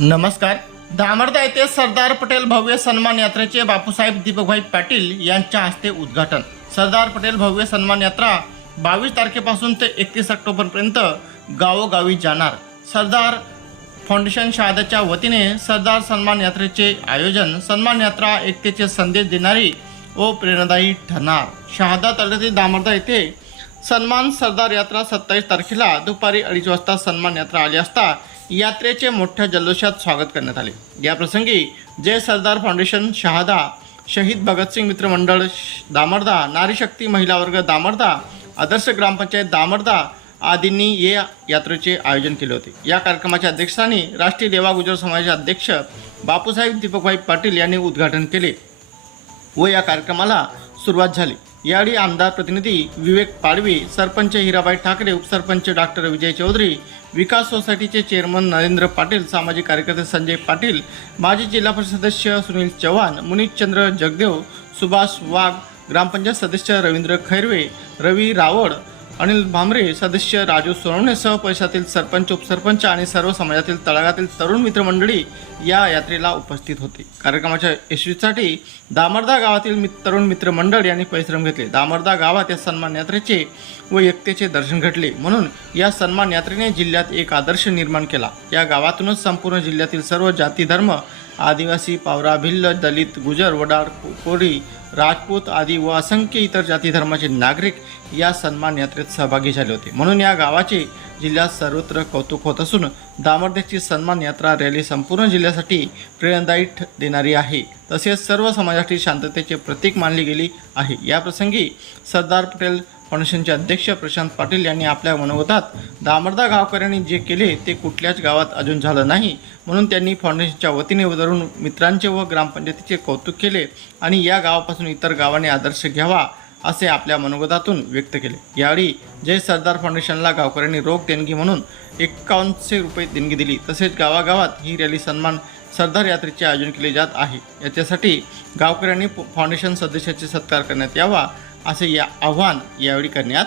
नमस्कार. दामर्दा येथे सरदार पटेल भव्य सन्मान यात्रेचे बापूसाहेब दीपकभाई पाटील यांच्या हस्ते उद्घाटन. सरदार पटेल भव्य सन्मान यात्रा बावीस तारखेपासून ते एकतीस ऑक्टोबरपर्यंत गावोगावी जाणार. सरदार फाउंडेशन शहादाच्या वतीने सरदार सन्मान यात्रेचे आयोजन सन्मान यात्रा एकतेचे संदेश देणारी व प्रेरणादायी ठरणार. शहादा तालुक्यातील दामर्दा येथे सन्मान सरदार यात्रा सत्तावीस तारखेला दुपारी अडीच वाजता सन्मान यात्रा आली असता यात्रेचे मोठ्या जल्लोषात स्वागत करण्यात आले. या प्रसंगी जय सरदार फाउंडेशन शहादा शहीद भगतसिंग मित्र मंडळ श- दामर्दा नारी शक्ती महिला वर्ग दामर्दा आदर्श ग्रामपंचायत दामर्दा आदींनी या यात्रेचे आयोजन केले होते. या कार्यक्रमाच्या अध्यक्षस्थानी राष्ट्रीय देवा गुजर समाजाचे अध्यक्ष बापूसाहेब दीपकभाई पाटील यांनी उद्घाटन केले व या कार्यक्रमाला सुरुवात झाली. यावेळी आमदार प्रतिनिधी विवेक पाडवी सरपंच हिराबाई ठाकरे उपसरपंच डॉक्टर विजय चौधरी विकास सोसायटीचे चेअरमन नरेंद्र पाटील सामाजिक कार्यकर्ते संजय पाटील माजी जिल्हा परिषद सदस्य सुनील चव्हाण मुनीतचंद्र जगदेव सुभाष वाघ ग्रामपंचायत सदस्य रवींद्र खैरवे रवी रावळ अनिल भांबरे सदस्य राजू सोनवणेसह सह सरपंच उपसरपंच आणि सर्व समाजातील तळागातील तरुण मित्रमंडळी या यात्रेला उपस्थित होते. कार्यक्रमाच्या यशस्वीसाठी दामर्दा गावातील मित तरुण मित्रमंडळ यांनी परिश्रम घेतले. दामर्दा गावात या सन्मान यात्रेचे व एकतेचे दर्शन घडले. म्हणून या सन्मान यात्रेने जिल्ह्यात एक आदर्श निर्माण केला. या गावातूनच संपूर्ण जिल्ह्यातील सर्व जाती धर्म आदिवासी पावरा भिल्ल दलित गुजर वडार कोरी राजपूत आदी व असंख्य इतर जाती धर्माचे नागरिक या सन्मान यात्रेत सहभागी झाले होते. म्हणून या गावाचे जिल्ह्यात सर्वत्र कौतुक होत असून दामर्द्याची सन्मान यात्रा रॅली संपूर्ण जिल्ह्यासाठी प्रेरणादायी ठ- देणारी आहे. तसेच सर्व समाजासाठी शांततेचे प्रतीक मानली गेली आहे. याप्रसंगी सरदार पटेल फाउंडेशनचे अध्यक्ष प्रशांत पाटील यांनी आपल्या मनोगतात दामर्दा गावकऱ्यांनी जे केले ते कुठल्याच गावात अजून झालं नाही म्हणून त्यांनी फाउंडेशनच्या वतीने तरुण मित्रांचे व ग्रामपंचायतीचे कौतुक केले आणि या गावापासून इतर गावांनी आदर्श घ्यावा असे आपल्या मनोगतातून व्यक्त केले. यावेळी जय सरदार फाउंडेशनला गावकऱ्यांनी रोख देणगी म्हणून एकावन्नशे रुपये देणगी दिली. तसेच गावागावात ही रॅली सन्मान सरदार यात्रेचे आयोजन केले जात आहे. याच्यासाठी गावकऱ्यांनी फाउंडेशन सदस्याचे सत्कार करण्यात यावा असे या आव्हान यावेळी करण्यात